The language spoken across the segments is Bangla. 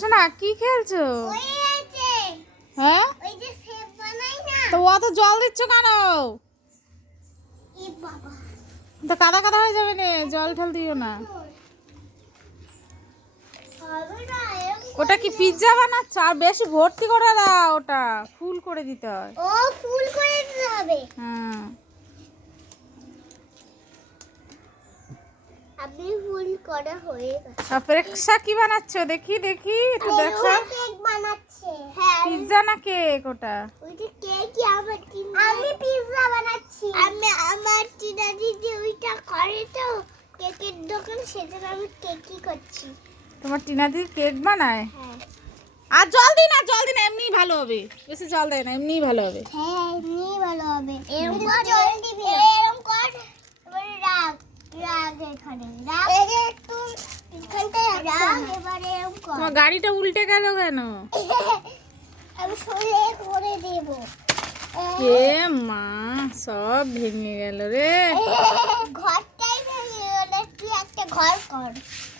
শোনা কি খেলছো? হ্যাঁ তো অত জল দিচ্ছ কেন? তো কাদা কাদা হয়ে যাবে না, জল ঠল দিও না। ওটা কি পিৎজা বানাচ্ছ? আর বেশি ভর্তি করে দাও, ওটা ফুল করে দিতে হয়। ও ফুল করে দিতে হবে। হ্যাঁ আপনি ফুল করা হয়ে গেছে। অপেক্ষা কি বানাচ্ছো? দেখি দেখি একটু দেখো। কেক বানাচ্ছে। হ্যাঁ পিৎজা না কেক ওটা? ওইটা কেকই আমার টিন। আমি পিৎজা বানাচ্ছি। আমার টিনা দিদি ওইটা করে তো কেকের দোকান, সেজন্য আমি কেকই করছি। তোমার টিনা দিদি কেক বানায়? হ্যাঁ। আর জল দিই না, জল দিই না, এমনিই ভালো হবে। বেশি জল দেয় না, এমনিই ভালো হবে। হ্যাঁ এমনিই ভালো হবে। এরকম কর, জল দিবি। এরকম কর, এবারে রাখ রাখ এখানে রাখ। এই যে একটু এখানটায় রাখ, এবারে এরকম কর। তোমার গাড়িটা উল্টে গেল কেন? আমি সরে করে দেব। এ মা, সব ভেঙে গেল রে। ঘরটাই ভেঙে গেল। তুই একটা ঘর কর।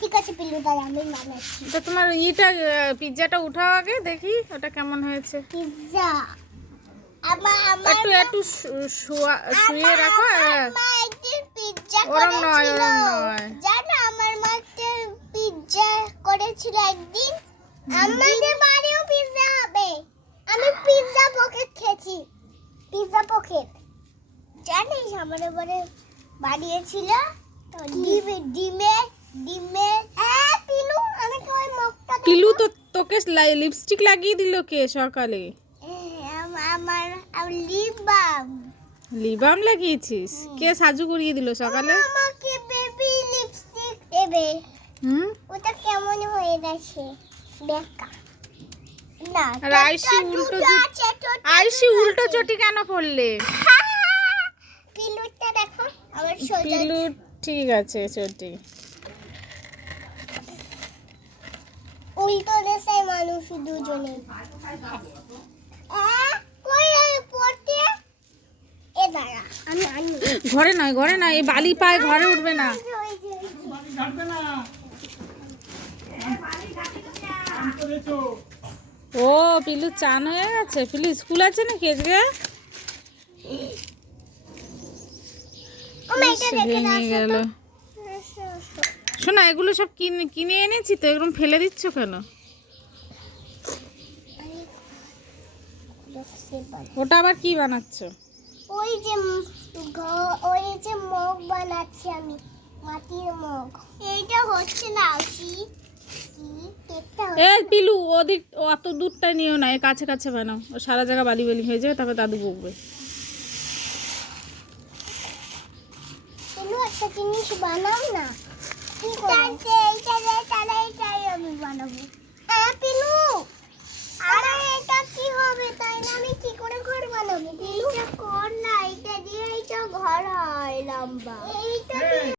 ঠিক আছে পিলু, তাই আমি বানাচ্ছি তো তোমার পিৎজাটা উঠাও আগে, দেখি ওটা কেমন হয়েছে। পিৎজা। আমার একটু একটু শুয়ে রাখো। মা একদিন পিৎজা ওরম নয়, করেছিল। ওরম নয়। জানো আমার মা একটা পিৎজা করেছিল একদিন। আমাদের বাড়িও পিৎজা হবে। আমি পিৎজা পকেট খেয়েছি। পিৎজা পকেট জানিস আমাদের বাড়ি বানিয়েছিল তো ডিমে ডিমে ডিমে। পিলু আমি কই মুখটা পিলু তো তোকে লিপস্টিক লাগিয়ে দিল কে সকালে? আমার লিপ বাম। লিবাম লাগিয়েছিস? কে সাজু করিয়ে দিল সকালে? আমাকে বেবি লিপস্টিক দেবে। ওটা কেমন হয়ে গেছে দেখা না। আর আইসি উল্টো চটি কেন পড়লে? পিলুটা দেখো আমার সোজা। পিলু ঠিক আছে চটি। উল্টো দেশে মানুষ দুজনে। কই পড়তে? এ দাঁড়া আমি আনি। ঘরে নয়, ঘরে নয়, এই বালি পায়, ঘরে উঠবে না। ও পিলু চান হয়ে গেছে। পিলু স্কুল আছে নাকি আজকে? ভেঙে গেল। শোনা এগুলো সব কিনে এনেছি তো, এরকম ফেলে দিচ্ছ কেন? ওটা আবার কি বানাচ্ছ? ওই যে মগ বানাচ্ছি আমি, মাটির মগ। এইটা হচ্ছে না আসি। এ পিলু ওদিক অত দূরটা নিও না, এর কাছে কাছে বানাও। ও সারা জায়গা বালি বালি হয়ে যাবে, তারপর দাদু বকবে। পিলু একটা জিনিস বানাও না। এইটাই আমি বানাবো। পিলু আরে এটা কি হবে? তাই না আমি কি করে ঘর বানাবো? পিলু এটা কর না, এটা দিয়ে ঘর হয় লম্বা। এইটা